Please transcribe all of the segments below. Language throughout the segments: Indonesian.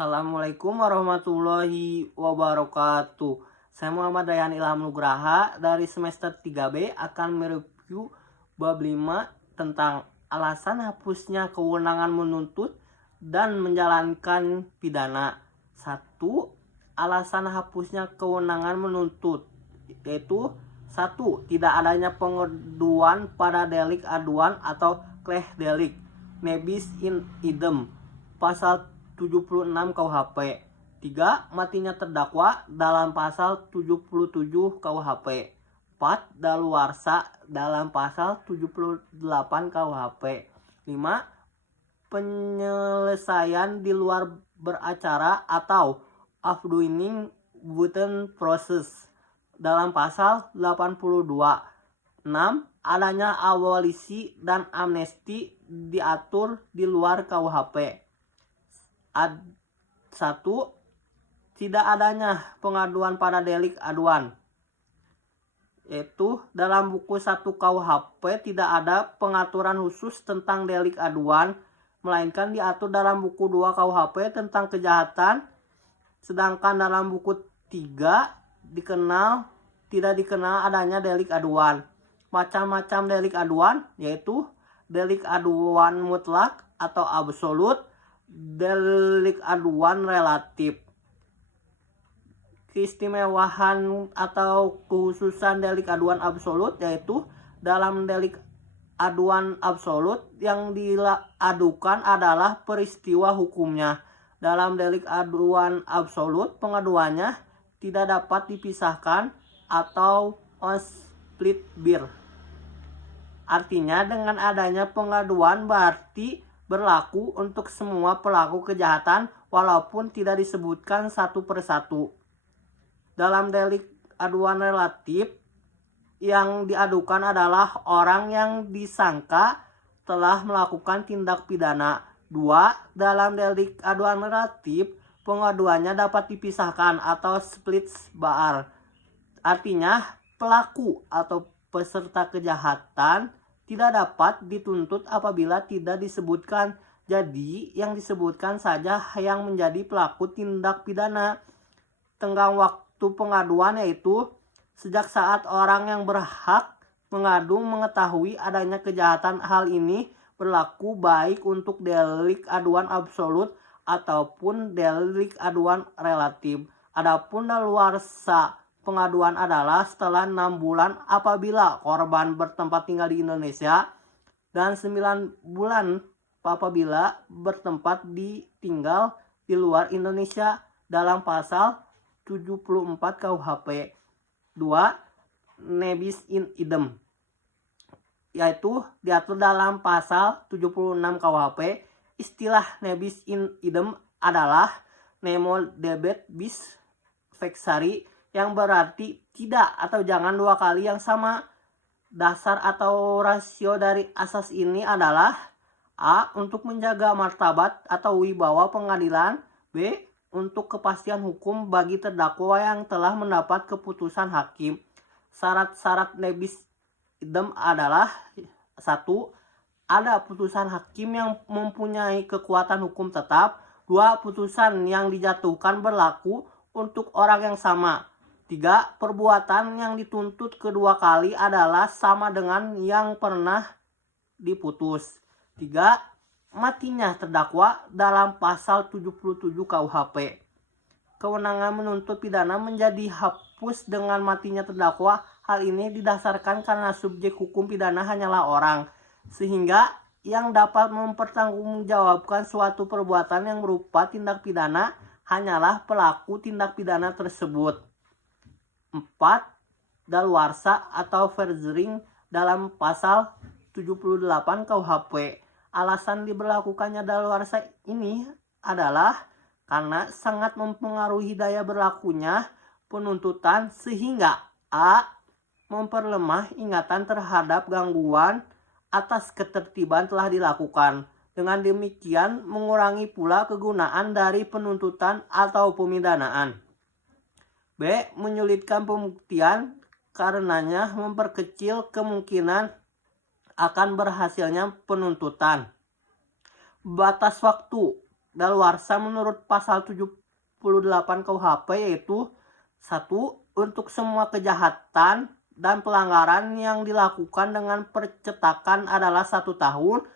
Assalamualaikum warahmatullahi wabarakatuh. Saya Muhammad Dayan Ilham Nugraha dari semester 3B akan mereview bab 5 tentang alasan hapusnya kewenangan menuntut dan menjalankan pidana. 1. Alasan hapusnya kewenangan menuntut yaitu 1. Tidak adanya pengaduan pada delik aduan atau kleh delik nebis in idem pasal 76 KUHP. 3. Matinya terdakwa dalam pasal 77 KUHP. 4. Daluarsa dalam pasal 78 KUHP. 5. Penyelesaian di luar beracara atau afdoing within process dalam pasal 82. 6. Adanya abolisi dan amnesti diatur di luar KUHP. 1. Tidak adanya pengaduan pada delik aduan, yaitu dalam buku 1 KUHP tidak ada pengaturan khusus tentang delik aduan, melainkan diatur dalam buku 2 KUHP tentang kejahatan, sedangkan dalam buku 3 tidak dikenal adanya delik aduan. Macam-macam delik aduan yaitu delik aduan mutlak atau absolut, delik aduan relatif. Keistimewaan atau kekhususan delik aduan absolut yaitu dalam delik aduan absolut yang diadukan adalah peristiwa hukumnya. Dalam delik aduan absolut pengaduannya tidak dapat dipisahkan atau on split bir. Artinya dengan adanya pengaduan berarti berlaku untuk semua pelaku kejahatan walaupun tidak disebutkan satu persatu. Dalam delik aduan relatif yang diadukan adalah orang yang disangka telah melakukan tindak pidana. 2. Dalam delik aduan relatif pengaduannya dapat dipisahkan atau split bar. Artinya pelaku atau peserta kejahatan tidak dapat dituntut apabila tidak disebutkan. Jadi yang disebutkan saja yang menjadi pelaku tindak pidana. Tenggang waktu pengaduan yaitu sejak saat orang yang berhak mengadu mengetahui adanya kejahatan. Hal ini berlaku baik untuk delik aduan absolut ataupun delik aduan relatif. Adapun daluarsa pengaduan adalah setelah 6 bulan apabila korban bertempat tinggal di Indonesia dan 9 bulan apabila bertempat tinggal di luar Indonesia dalam pasal 74 KUHP. 2. Nebis in idem yaitu diatur dalam pasal 76 KUHP. Istilah nebis in idem adalah nemo debet bis vexari yang berarti tidak atau jangan dua kali yang sama. Dasar atau rasio dari asas ini adalah A. Untuk menjaga martabat atau wibawa pengadilan. B. Untuk kepastian hukum bagi terdakwa yang telah mendapat keputusan hakim. Syarat-syarat nebis idem adalah 1. Ada putusan hakim yang mempunyai kekuatan hukum tetap. 2. Putusan yang dijatuhkan berlaku untuk orang yang sama. 3. Perbuatan yang dituntut kedua kali adalah sama dengan yang pernah diputus. 3. Matinya terdakwa dalam pasal 77 KUHP. Kewenangan menuntut pidana menjadi hapus dengan matinya terdakwa. Hal ini didasarkan karena subjek hukum pidana hanyalah orang, sehingga yang dapat mempertanggungjawabkan suatu perbuatan yang berupa tindak pidana hanyalah pelaku tindak pidana tersebut. 4. Daluarsa atau verjering dalam pasal 78 KUHP. Alasan diberlakukannya daluarsa ini adalah karena sangat mempengaruhi daya berlakunya penuntutan sehingga A. Memperlemah ingatan terhadap gangguan atas ketertiban telah dilakukan. Dengan demikian mengurangi pula kegunaan dari penuntutan atau pemidanaan. B. Menyulitkan pembuktian karenanya memperkecil kemungkinan akan berhasilnya penuntutan. Batas waktu daluarsa menurut pasal 78 KUHP yaitu 1. Untuk semua kejahatan dan pelanggaran yang dilakukan dengan percetakan adalah 1 tahun.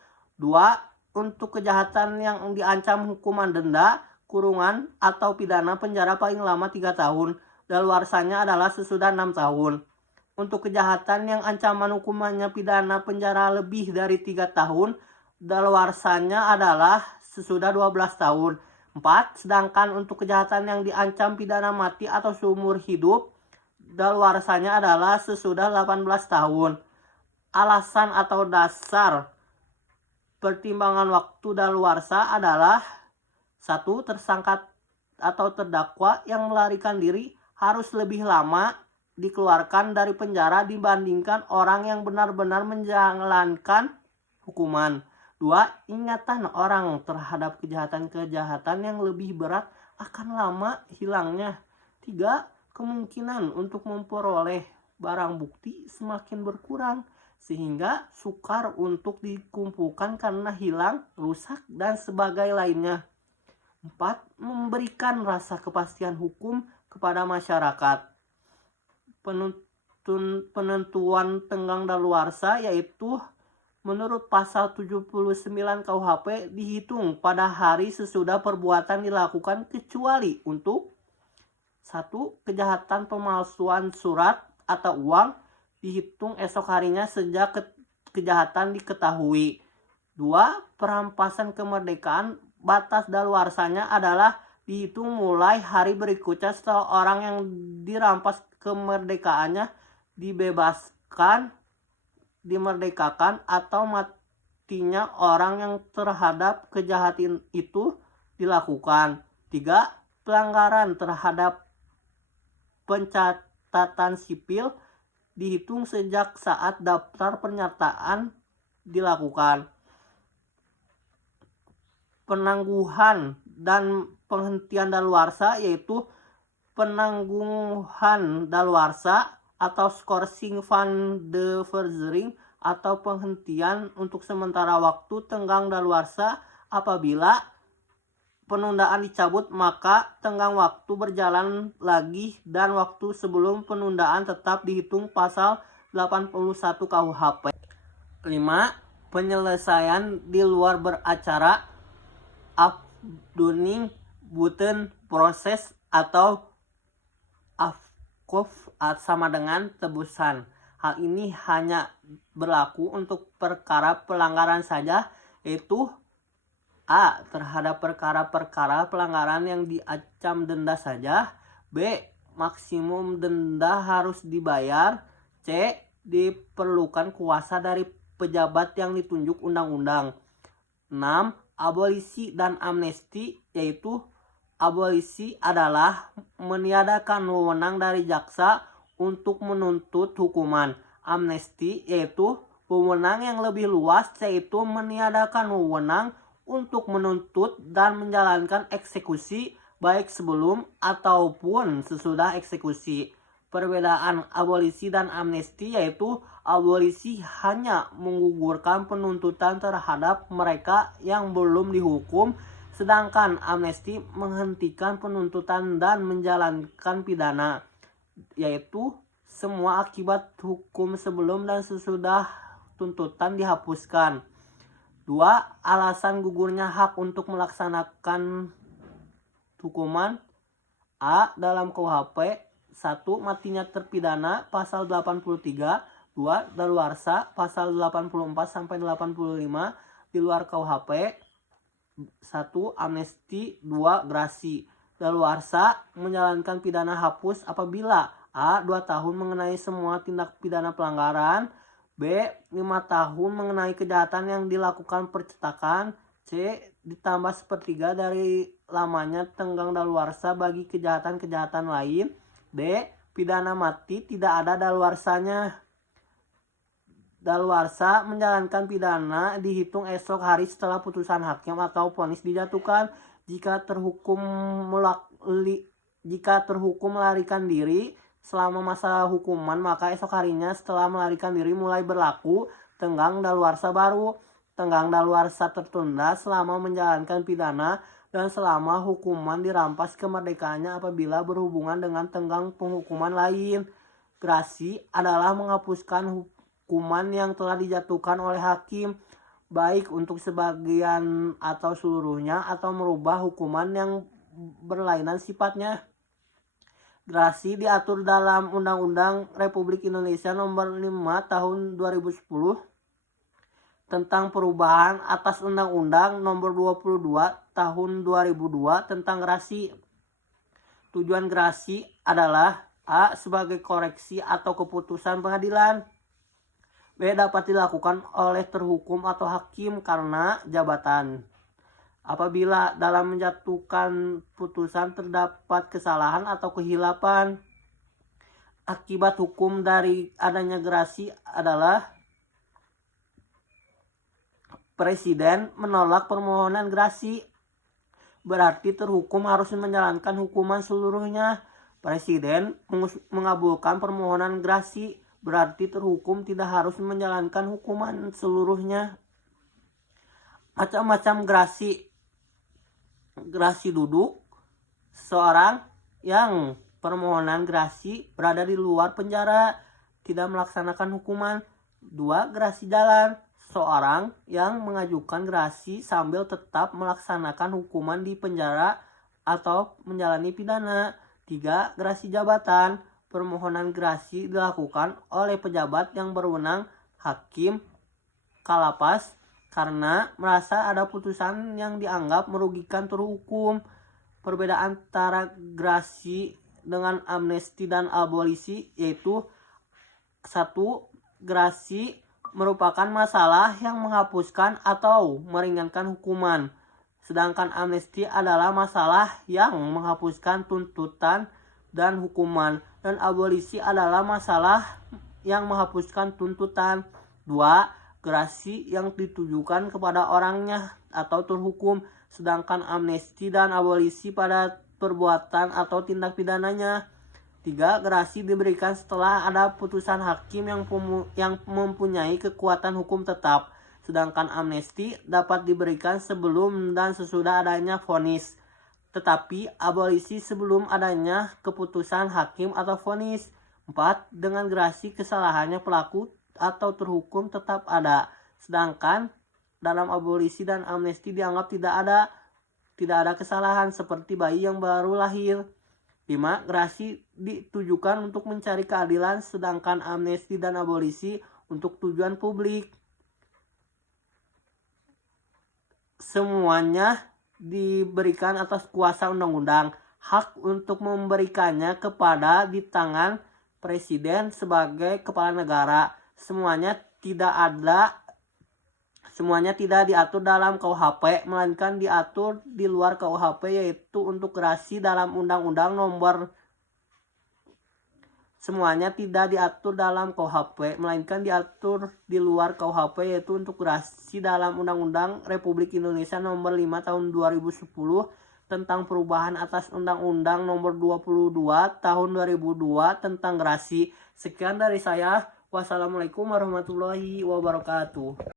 2. Untuk kejahatan yang diancam hukuman denda, kurungan, atau pidana penjara paling lama 3 tahun. Daluarsanya adalah sesudah 6 tahun. Untuk kejahatan yang ancaman hukumannya pidana penjara lebih dari 3 tahun, daluarsanya adalah sesudah 12 tahun. 4. Sedangkan untuk kejahatan yang diancam pidana mati atau seumur hidup, daluarsanya adalah sesudah 18 tahun. Alasan atau dasar pertimbangan waktu daluarsa adalah 1. Tersangka atau terdakwa yang melarikan diri harus lebih lama dikeluarkan dari penjara dibandingkan orang yang benar-benar menjalankan hukuman. 2. Ingatan orang terhadap kejahatan-kejahatan yang lebih berat akan lama hilangnya. 3. Kemungkinan untuk memperoleh barang bukti semakin berkurang sehingga sukar untuk dikumpulkan karena hilang, rusak, dan sebagainya lainnya. 4. Memberikan rasa kepastian hukum kepada masyarakat. Penentuan tenggang daluarsa yaitu menurut pasal 79 KUHP dihitung pada hari sesudah perbuatan dilakukan kecuali untuk 1. Kejahatan pemalsuan surat atau uang dihitung esok harinya sejak kejahatan diketahui. 2. Perampasan kemerdekaan, batas daluarsanya adalah dihitung mulai hari berikutnya setelah orang yang dirampas kemerdekaannya dibebaskan, dimerdekakan, atau matinya orang yang terhadap kejahatan itu dilakukan. 3. Pelanggaran terhadap pencatatan sipil dihitung sejak saat daftar pernyataan dilakukan. Penangguhan dan penghentian daluarsa yaitu penangguhan daluarsa atau scourging van de verzering atau penghentian untuk sementara waktu tenggang daluarsa. Apabila penundaan dicabut maka tenggang waktu berjalan lagi dan waktu sebelum penundaan tetap dihitung pasal 81 KUHP. 5. Penyelesaian di luar beracara afdoening buiten proses atau afkof sama dengan tebusan. Hal ini hanya berlaku untuk perkara pelanggaran saja, yaitu A. Terhadap perkara-perkara pelanggaran yang diancam denda saja. B. Maksimum denda harus dibayar. C. Diperlukan kuasa dari pejabat yang ditunjuk undang-undang. 6. Abolisi dan amnesti yaitu abolisi adalah meniadakan wewenang dari jaksa untuk menuntut hukuman. Amnesti yaitu wewenang yang lebih luas yaitu meniadakan wewenang untuk menuntut dan menjalankan eksekusi baik sebelum ataupun sesudah eksekusi. Perbedaan abolisi dan amnesti yaitu abolisi hanya menggugurkan penuntutan terhadap mereka yang belum dihukum, sedangkan amnesti menghentikan penuntutan dan menjalankan pidana, yaitu semua akibat hukum sebelum dan sesudah tuntutan dihapuskan. 2. Alasan gugurnya hak untuk melaksanakan hukuman. A. Dalam KUHP 1. Matinya terpidana pasal 83. 2. Daluarsa pasal 84-85 di luar KUHP. 1. Amnesti. 2. Grasi. Daluarsa menjalankan pidana hapus apabila A. 2 tahun mengenai semua tindak pidana pelanggaran. B. 5 tahun mengenai kejahatan yang dilakukan percetakan. C. Ditambah sepertiga dari lamanya tenggang daluarsa bagi kejahatan-kejahatan lain. D. Pidana mati tidak ada daluarsanya. Daluarsa menjalankan pidana dihitung esok hari setelah putusan hakim atau vonis dijatuhkan. Jika terhukum melarikan diri selama masa hukuman maka esok harinya setelah melarikan diri mulai berlaku tenggang daluarsa baru. tenggang daluarsa tertunda selama menjalankan pidana dan selama hukuman dirampas kemerdekaannya apabila berhubungan dengan tenggang penghukuman lain. Grasi adalah menghapuskan hukuman yang telah dijatuhkan oleh hakim, baik untuk sebagian atau seluruhnya, atau merubah hukuman yang berlainan sifatnya. Grasi diatur dalam Undang-Undang Republik Indonesia Nomor 5 Tahun 2010 tentang perubahan atas Undang-Undang Nomor 22 Tahun 2002 tentang grasi. Tujuan grasi adalah A. Sebagai koreksi atau keputusan pengadilan. B. Dapat dilakukan oleh terhukum atau hakim karena jabatan. Apabila dalam menjatuhkan putusan terdapat kesalahan atau kehilapan. Akibat hukum dari adanya grasi adalah Presiden menolak permohonan grasi. Berarti terhukum harus menjalankan hukuman seluruhnya. Presiden mengabulkan permohonan grasi. Berarti terhukum tidak harus menjalankan hukuman seluruhnya. Macam-macam grasi. Grasi duduk, seorang yang permohonan grasi berada di luar penjara, tidak melaksanakan hukuman. 2. Grasi jalan, seorang yang mengajukan grasi sambil tetap melaksanakan hukuman di penjara atau menjalani pidana. 3. Grasi jabatan, permohonan grasi dilakukan oleh pejabat yang berwenang, hakim, kalapas, karena merasa ada putusan yang dianggap merugikan terhukum. Perbedaan antara grasi dengan amnesti dan abolisi yaitu 1. Grasi merupakan masalah yang menghapuskan atau meringankan hukuman, sedangkan amnesti adalah masalah yang menghapuskan tuntutan dan hukuman, dan abolisi adalah masalah yang menghapuskan tuntutan. 2. Grasi yang ditujukan kepada orangnya atau terhukum, sedangkan amnesti dan abolisi pada perbuatan atau tindak pidananya. 3. Grasi diberikan setelah ada putusan hakim yang mempunyai kekuatan hukum tetap, sedangkan amnesti dapat diberikan sebelum dan sesudah adanya vonis, tetapi abolisi sebelum adanya keputusan hakim atau vonis. 4. Dengan grasi kesalahannya pelaku atau terhukum tetap ada, sedangkan dalam abolisi dan amnesti dianggap tidak ada kesalahan seperti bayi yang baru lahir. 5. Grasi ditujukan untuk mencari keadilan, sedangkan amnesti dan abolisi untuk tujuan publik. Semuanya diberikan atas kuasa undang-undang. Hak untuk memberikannya kepada di tangan Presiden sebagai kepala negara. Semuanya tidak diatur dalam KUHP, melainkan diatur di luar KUHP, yaitu untuk grasi dalam Undang-Undang Nomor semuanya tidak diatur dalam KUHP, melainkan diatur di luar KUHP, yaitu untuk grasi dalam Undang-Undang Republik Indonesia Nomor 5 Tahun 2010 tentang perubahan atas Undang-Undang Nomor 22 Tahun 2002 tentang grasi. Sekian dari saya. Wassalamualaikum warahmatullahi wabarakatuh.